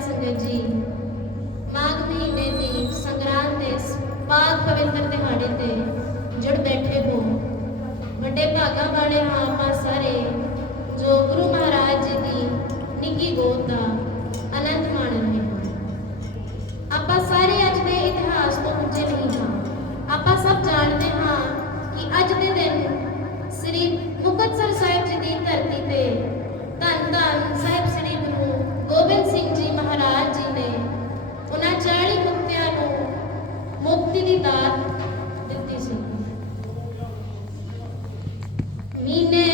ਸੰਗਤ ਜੀ। ਮਾਘ ਮਹੀਨੇ ਦੀ ਸੰਗਰਾਂਦ ਦੇ ਪਾਕ ਪਵਿੱਤਰ ਦਿਹਾੜੇ ਤੇ ਜੜ ਬੈਠੇ ਹੋ। ਵੱਡੇ ਭਾਗਾਂ ਵਾਲੇ ਹਾਂ ਆਪਾਂ ਸਾਰੇ, ਜੋ ਗੁਰੂ ਮਹਾਰਾਜ ਜੀ ਦੀ ਨਿੱਗੀ ਗੋਦ ਦਾ ਮੁਕਤੀ ਦੀ ਦਾਤ ਦਿੱਤੀ ਸੀ। ਮਹੀਨੇ